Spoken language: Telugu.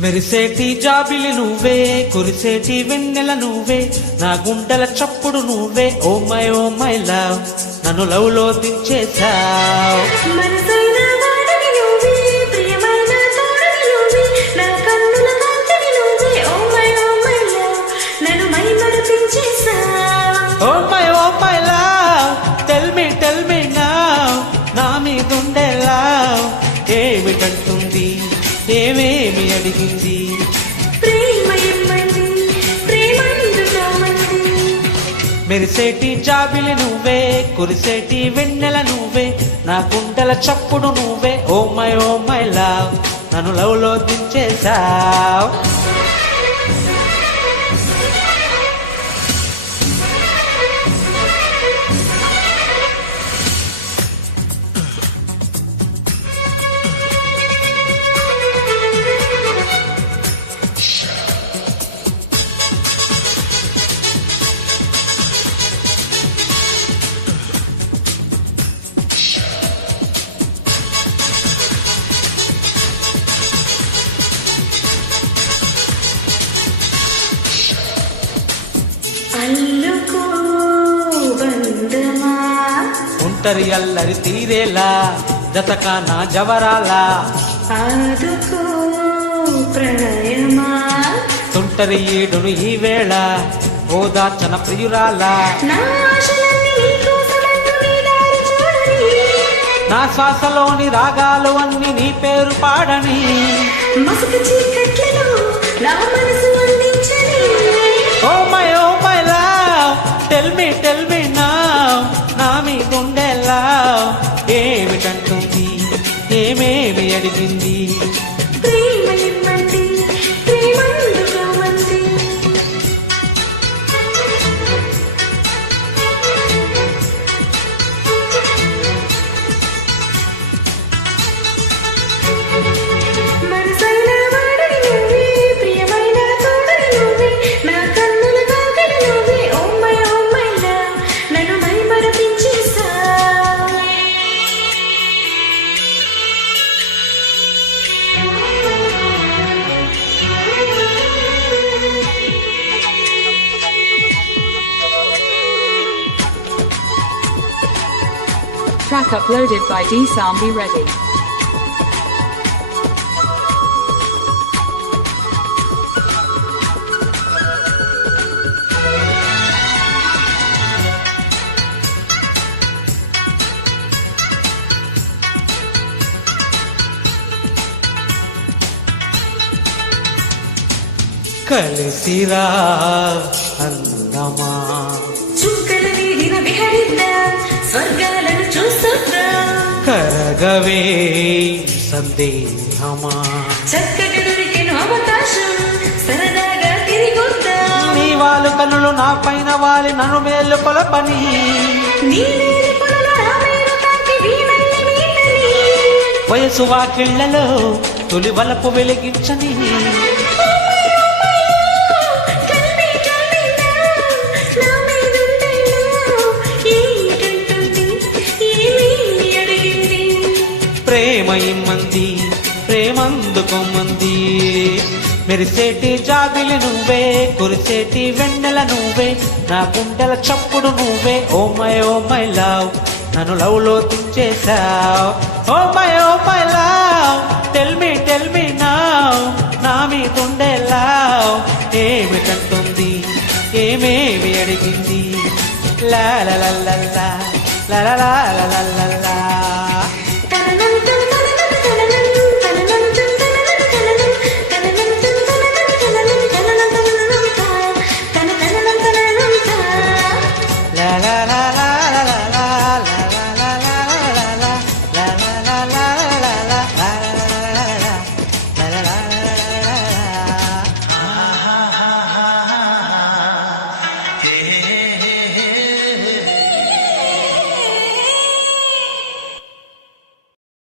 మెరిసేటి జాబిలి నువ్వే కురిసేటి వెన్నెల నువ్వే నా గుండెల చప్పుడు నువ్వే. Oh my oh my love నన్ను ఓ love tell me tell me నా మీదుండే ఏమిటంటే కామంది మెరిసేటి జాబిలి నువ్వే కురిసేటి వెన్నెల నువ్వే నా గుండెల చప్పుడు నువ్వే. Oh my oh my love నన్ను లవ్లో దించేశావు. ఒంటరి అల్లరి తీరేలా జతకా నా జవరాలా తుంటరి ఈడును ఈ వేళ ఓదాచన ప్రియురాలా. నా శ్వాసలోని రాగాలు అన్ని నీ పేరు పాడని. మసక జరిగింది track uploaded by Dsarmby Ready. ಕಲಿಸಿರಾ ಅಲ್ಲಮ್ಮ ಚುಕ್ಕನ ನೀಡಿನ ಬಿಹರಿದ್ದ ಸ್ವರ್ಗ కరగవే సందేహమా? చక్కగా దొరికిన అవకాశం సరదాగా తిరిగొద్దాం. నీ వాళ్ళు కనులు నా పైన వాలి నన్ను మేలు కొలపని. వయసు వాకిళ్ళలో తొలి వలపు వెలిగించని. ప్రేమ ఇమ్మంది ప్రేమందుకోమంది మెరిసేటి జాబిలి నువ్వే కురిసేటి వెన్నెల నువ్వే నా గుండెల చప్పుడు నువ్వే oh my oh my love నన్ను లవ్లో దించేశావు ఓ my oh my love tell me tell me now నా మీదుండే లవ్ ఏమిటంటుంది ఏమేమి అడిగింది లా లా లా లా లా లా లా లా లా లా లా